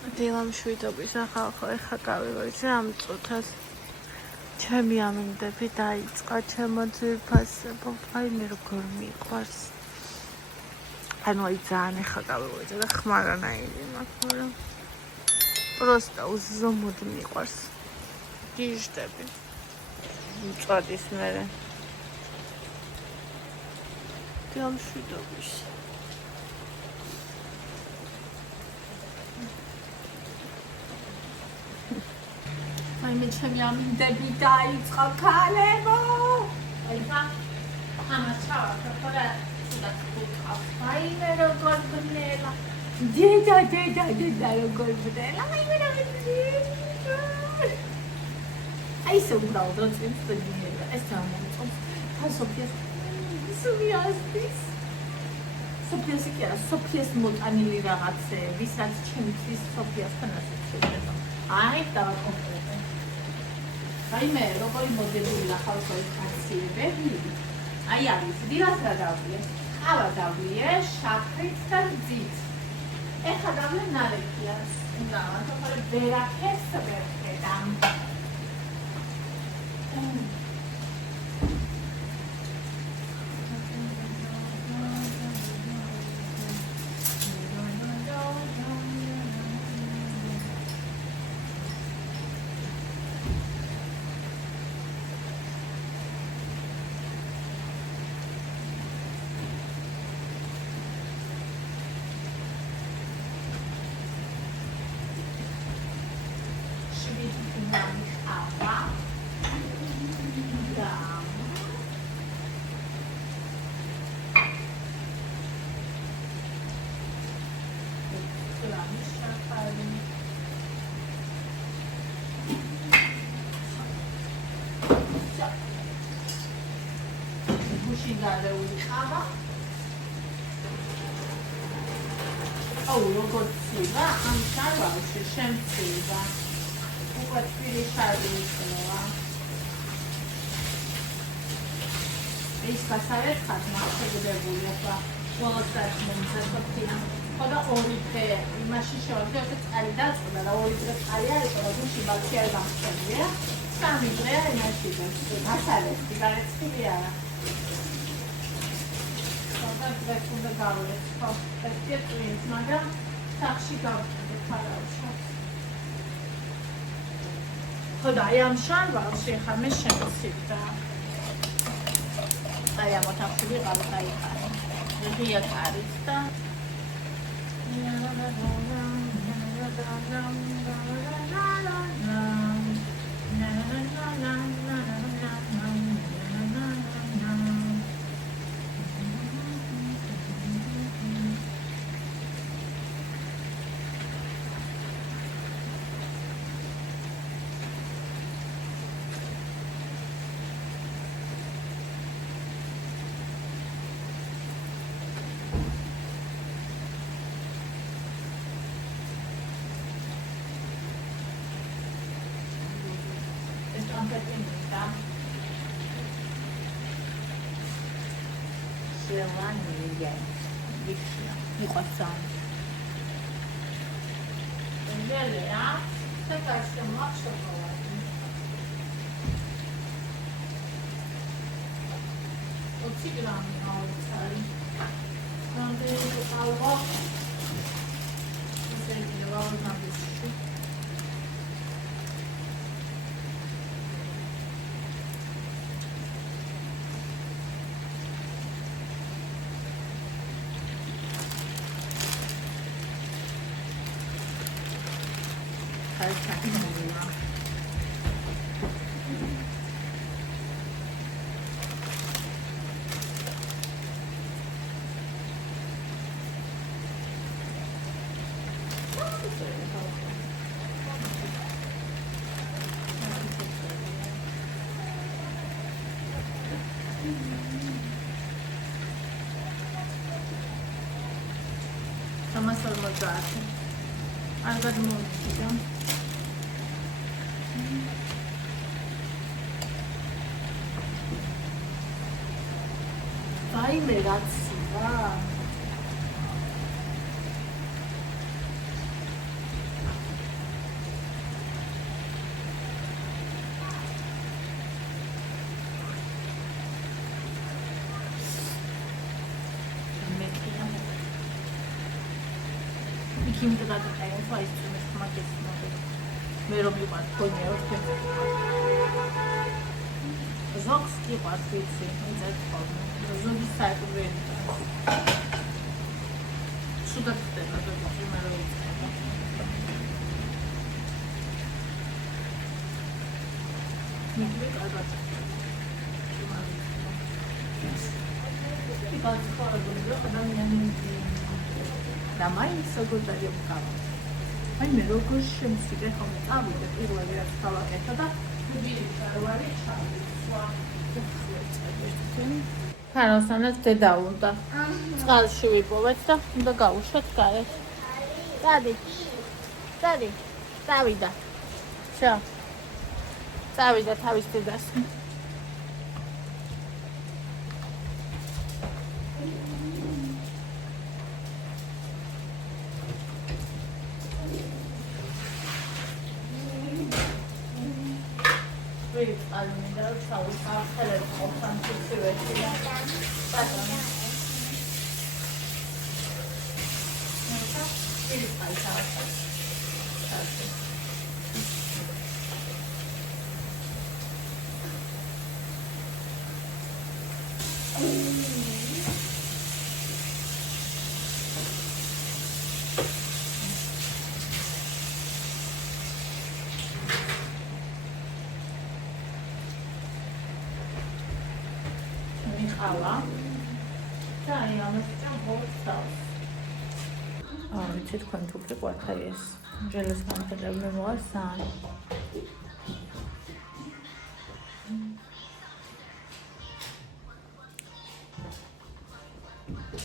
დილამ შვიდობის ახალ ეხა გავიგოიცი ამ წუთას ჩემი ამინდები დაიწყა ჩემო ძვირფასებო აი მე როგორ მიყვარს ანუ აი ძალიან ეხა გავიგოიცი და ხმარანაირი მაქვს მაგრამ პროსტა უზომოდ მიყვარს გიჟდები მწოდის მერე დილამ შვიდობის აი მე ჩემი ამინდები დაიწყა ქალებო აიხა ამას ჩავარდა ხოლმე ცუდად გულყავს აი მე როგორ ბნელა დედა როგორ ბნელა აი მე როგორ აი სულ დროც ვინდა ეს ამოწონს და სოფიას კი არა სოფიას მოტანილი რაღაცე ვისაც ჩემთვის სოფიასთან ასე შეიძლება აი დავაკომპლეტე აი მე როგორი მოდელია ხალხური ხასიათები აი არის დილას რა დავიე ყავა დავიე შაქრით და ძით ეხლა დავიე ნარექიას უნდა თორე ვერაფერს ვერ ხედავ გადაული ყავა აუ როგორც ცივა ამ შარვალში შემცივა უკვე თბილი შარდი იქნება ის გასავერხად მახსოვდებული ახლა ყველასთან მომზადდა ხოდა ორი დღე იმაში შევაგდე ეს წალი დაწყდა და ორი დღე წალი არის და გუში ბალქი არ გამხდია სამი დღეა იმაში და გასავერხი გარეთილი არა ეს უნდა გავუვეს ხო ეს კეთილს მაგრამ სახში გავხდე ხარავში ხოდა აი ამ შარვალში ხა მე შემცირდა აი ამ ოთახში ვიყავ დაიხარე ღია კარით და I'm going to move აი მე რაცია იქ იმით გადაყეა, ხო ის წვიმის მაგის მაგის. მე რომ ვიყავ თონე ორთე. ზოგს კი ყავს ვიცი, მიწეთ ხოლმე. ზოგი საერთოდ სულად ხდება ზოგი მე რომ ვიცი. მიგვი კარგად. Because for a good და მაინც საგოძალიო მყავა. აი მე როგორ შემცირე ხომ წავიდე პირველი რაც გავაკეთე და გუბილი ჩარვარი ჩავიწვა. ხაროსანაც დედა უნდა. წყალში ვიპოვეთ და უნდა გავუშვათ გარეთ. დადი. წავიდა. შო. წავიდა თავის დედას. ალმინდა ჩაუ ხალხელებს ხალხან ცივეთი პატრონი ნახა ის აიჩავდა ალა და აი ამას წამოვსწავს. ვიცი თქვენ თუ გიყვართ აი ეს ჟელეს გამხდები მოასან.